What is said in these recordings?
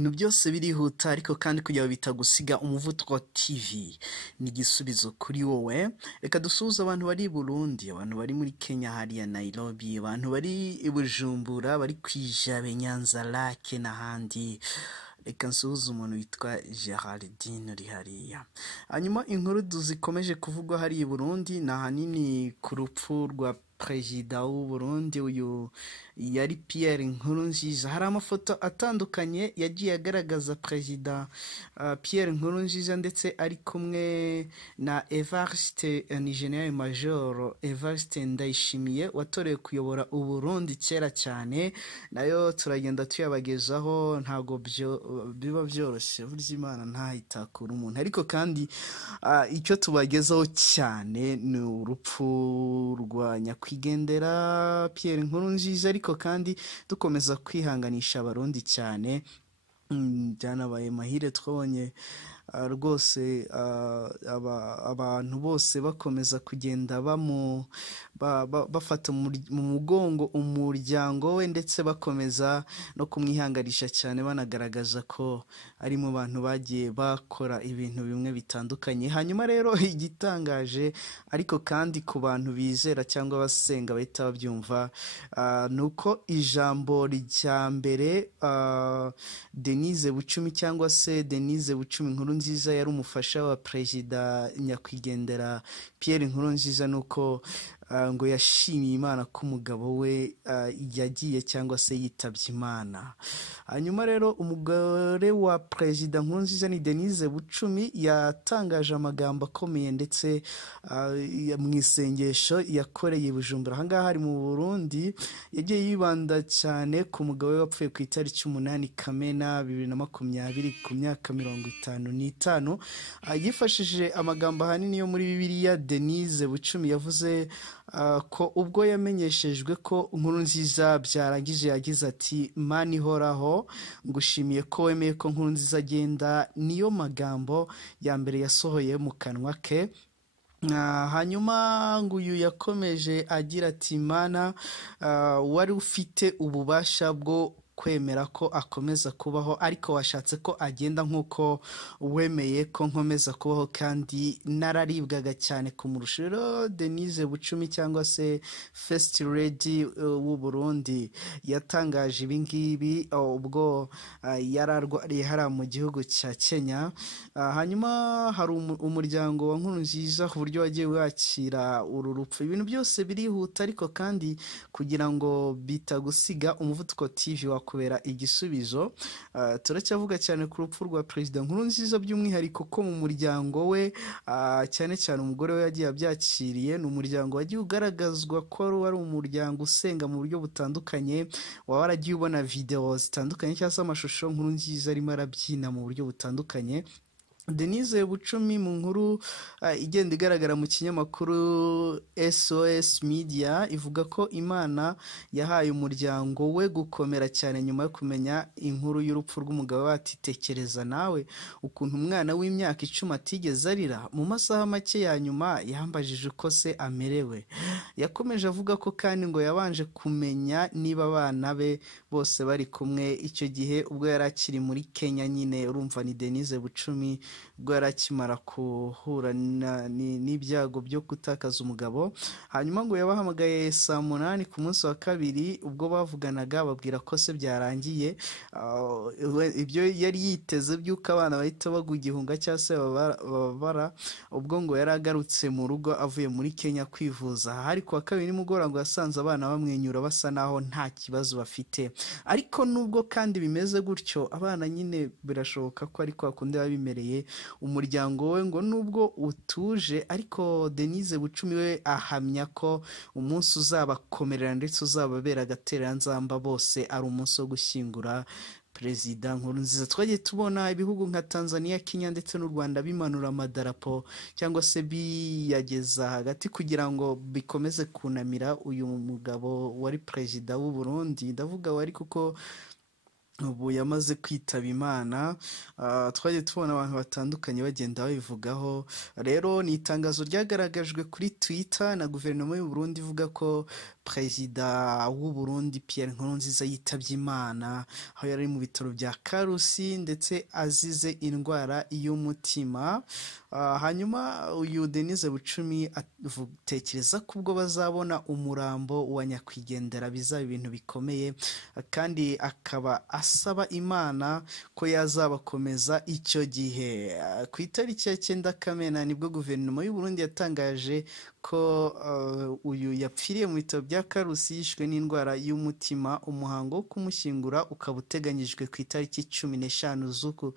ibintu byose birihuta ariko kandi kugira ngo bitagusiga umuvuduko wa TV ni igisubizo kuri wowe. Reka dusuhuze abantu bari i Burundi, abantu bari muri Kenya hariya Nairobi, abantu bari i Bujumbura, bari ku Ijabe, Nyanza Lake n'ahandi. Reka nsuhuze umuntu witwa Geraldine uri hariya. Hanyuma inkuru zikomeje kuvugwa hari i Burundi ni ahanini ku rupfu rwa perezida w'u Burundi, uyu yari Pierre Nkurunziza. Hari amafoto atandukanye yagiye agaragaza perezida Pierre Nkurunziza ndetse ari kumwe na Evariste, ni General Major Evariste Ndayishimiye watorewe kuyobora u Burundi kera cyane, nayo turagenda tuyabagezaho. Ntago biba byoroshye, burya Imana ntahitakura umuntu, ariko kandi icyo tubagezaho cyane ni urupfu rwa nyakwigendera Pierre Nkurunziza, ariko kandi dukomeza kwihanganisha abarundi cyane. Byanabaye mahire twabonye rwose abantu bose bakomeza kugenda bafata mu mugongo umuryango we, ndetse bakomeza no kumwihanganisha cyane, banagaragaza ko ari mu bantu bagiye bakora ibintu bimwe bitandukanye. Hanyuma rero igitangaje ariko kandi ku bantu bizera cyangwa abasenga bahita babyumva, ni uko ijambo rya mbere Denise Bucumi cyangwa se Denise Bucumi Nkurunziza yari umufasha wa perezida nyakwigendera Pierre Nkurunziza, nuko ngo yashimiye Imana ko umugabo we yagiye cyangwa se yitabye Imana. Hanyuma rero umugore wa perezida Nkurunziza ni Denise Bucumi yatangaje amagambo akomeye, ndetse mu isengesho yakoreye i Bujumbura. Ahangaha hari mu Burundi, yagiye yibanda cyane ku mugabo we wapfuye ku itariki 8 Kamena 2020 ku myaka 55. Yifashishije amagambo ahanini yo muri Bibiliya. Denise Bucumi yavuze ko ubwo yamenyeshejwe ko Nkurunziza byarangije, yagize ati Mana ihoraho, ngushimiye ko wemeye ko Nkurunziza agenda. Niyo magambo ya mbere yasohoye mu kanwa ke. Hanyuma nguyu yakomeje agira ati Mana, wari ufite ububasha bwo kwemera ko akomeza kubaho, ariko washatse ko agenda nk'uko wemeye ko nkomeza kubaho, kandi nararibwaga cyane kumurusha. Rero Denise Bucumi cyangwa se First Lady w'u Burundi yatangaje ibi ngibi ubwo yararwariye hariya mu gihugu cya Kenya. Hanyuma hari umuryango wa Nkurunziza uburyo wagiye wakira uru rupfu. Ibintu byose birihuta ariko kandi kugira ngo bitagusiga umuvuduko TV kubera igisubizo. Turacyavuga cyane ku rupfu rwa perezida Nkurunziza, by'umwihariko ko mu muryango we cyane cyane umugore we yagiye abyakiriye. Ni umuryango wagiye ugaragazwa ko wari umuryango usenga mu buryo butandukanye. Waba waragiye ubona video zitandukanye cyangwa se amashusho Nkurunziza arimo arabyina mu buryo butandukanye. Denise Bucumi mu nkuru igenda igaragara mu kinyamakuru SOS Media ivuga ko Imana yahaye umuryango we gukomera cyane nyuma yo kumenya inkuru y'urupfu rw'umugabo. Batitekereza nawe ukuntu umwana w'imyaka 10 atigeze arira. Mu masaha make ya nyuma yambajije uko se amerewe. Yakomeje avuga ko kandi ngo yabanje kumenya niba abana be bose bari kumwe icyo gihe ubwo yari akiri muri Kenya. Nyine urumva ni Denise Bucumi ubwo yari akimara kuhura n'ibyago byo gutakaza umugabo. Hanyuma ngo yabahamagaye saa 8 ku munsi wa kabiri, ubwo bavuganaga babwira ko se byarangiye. Ibyo yari yiteze by'uko abana bahita bagwa igihunga cyangwa se babara, ubwo ngo yari agarutse mu rugo avuye muri Kenya kwivuza. Hari kuwa kabiri nimugoroba ngo yasanze abana bamwenyura basa naho nta kibazo bafite. Ariko nubwo kandi bimeze gutyo, abana nyine birashoboka ko ariko akundi babimereye. Umuryango we ngo nubwo utuje, ariko Denise Bucumi we ahamya ko umunsi uzabakomerera ndetse uzababera agatereranzamba bose ari umunsi wo gushyingura perezida Nkurunziza. Twagiye tubona ibihugu nka Tanzania, Kenya ndetse n'u Rwanda bimanura amadarapo cyangwa se biyageza hagati kugira ngo bikomeze kunamira uyu mugabo wari perezida w'u Burundi. Ndavuga wari kuko ubu yamaze kwitaba Imana. Twagiye tubona abantu batandukanye bagenda babivugaho. Rero ni itangazo ryagaragajwe kuri Twitter na guverinoma y'u Burundi ivuga ko perezida w'u Burundi Pierre Nkurunziza yitabye Imana, aho yari mu bitaro bya Karusi ndetse azize indwara y'umutima. Hanyuma uyu Denise Bucumi atekereza ko ubwo bazabona umurambo wa nyakwigendera bizaba ibintu bikomeye, kandi akaba asaba Imana ko yazabakomeza icyo gihe. Ku itariki ya 9 Kamena nibwo guverinoma y'u Burundi yatangaje ko uyu yapfiriye mu bitaro bya Karusi yishwe n'indwara y'umutima. Umuhango wo kumushyingura ukaba uteganyijwe ku itariki 15 z'uku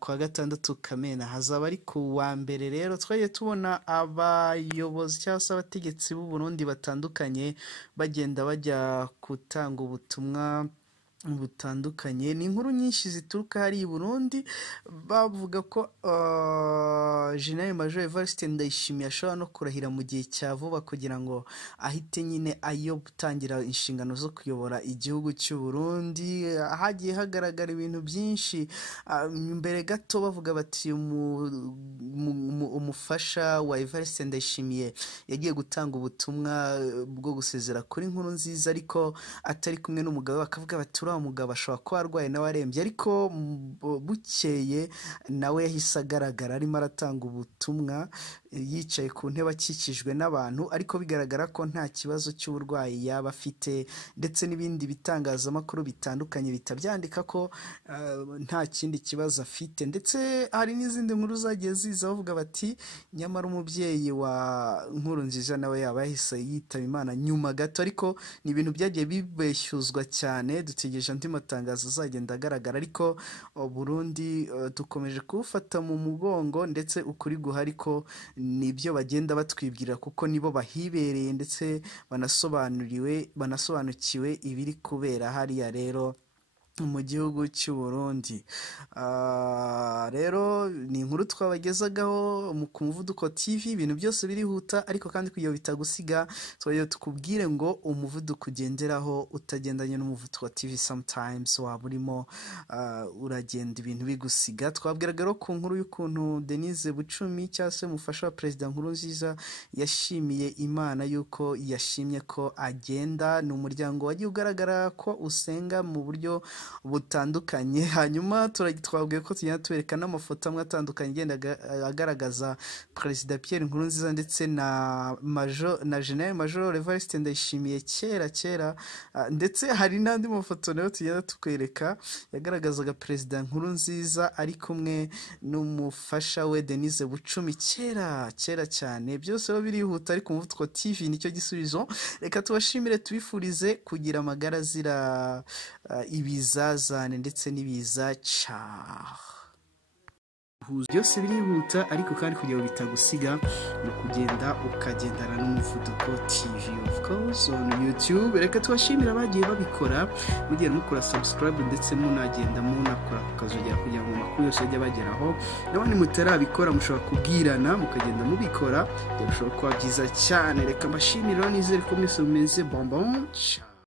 kwa 6 Kamena, hazaba ari ku wa mbere. Rero twagiye tubona abayobozi cyangwa se abategetsi b'u Burundi batandukanye bagenda bajya gutanga ubutumwa butandukanye. Ni inkuru nyinshi zituruka hari i Burundi bavuga ko General Major Evariste Ndayishimiye ashobora no kurahira mu gihe cya vuba kugira ngo ahite nyine ayo gutangira inshingano zo kuyobora igihugu cy'u Burundi. Hagiye hagaragara ibintu byinshi mbere gato bavuga bati umufasha wa Evariste Ndayishimiye yagiye gutanga ubutumwa bwo gusezera kuri Nkurunziza ariko atari kumwe n'umugabo, bakavuga bati umugabo ashobora kuba arwaye nawe arembye, ariko bukeye nawe yahise agaragara arimo aratanga ubutumwa yicaye ku ntebe akikijwe n'abantu, ariko bigaragara ko nta kibazo cy'uburwayi yaba afite, ndetse n'ibindi bitangazamakuru bitandukanye bitabyandika ko nta kindi kibazo afite. Ndetse hari n'izindi nkuru zagiye ziza bavuga bati nyamara umubyeyi wa Nkurunziza nawe yaba yahise yitaba Imana nyuma gato, ariko ni ibintu byagiye bibeshyuzwa cyane. Dutegereje andi matangazo azagenda agaragara, ariko Burundi dukomeje kuwufata mu mugongo, ndetse ukuri guhari ko nibyo bagenda batwibwira kuko nibo bahibereye ndetse banasobanukiwe ibiri kubera hariya rero mu gihugu cy'u Burundi. Rero ni inkuru twabagezagaho ku Muvuduko TV, ibintu byose birihuta, ariko kandi kugira bitagusiga twagiye tukubwire ngo umuvuduko ugenderaho utagendanye n'Umuvuduko TV sometimes waba urimo uragenda ibintu bigusiga. Twabwiraga rero ku nkuru y'ukuntu Denise Bucumi cyangwa se umufasha wa Perezida Nkurunziza yashimiye Imana yuko yashimye ko agenda. Ni umuryango wagiye ugaragara ko usenga mu buryo butandukanye. Hanyuma twabwiye ko tugenda tubereka n'amafoto amwe atandukanye agenda agaragaza Perezida Pierre Nkurunziza ndetse na General Major Evariste Ndayishimiye kera, ndetse hari n'andi mafoto nayo tugenda tukwereka yagaragazaga Perezida Nkurunziza ari kumwe n'umufasha we Denise Bucumi kera cyane. Byose birihuta, ariko Umuvuduko TV nicyo gisubizo. Reka tubashimire, tubifurize kugira amagara azira ibizazane ndetse n'ibiza byose birihuta, ariko kandi kugira ngo bitagusiga no kugenda ukagendana n'Umuvuduko TV of course on YouTube. Reka tubashimira abagiye babikora, mugiye mukora subscribe ndetse munagenda munakora kukazogera kugira ngo amakuru yose ajye bageraho. Nabandi mutarabikora mushobora kubwirana mukagenda mubikora, byashobora kuba byiza cyane. Reka mbashimire, nizere ko mwese mumeze bonbon.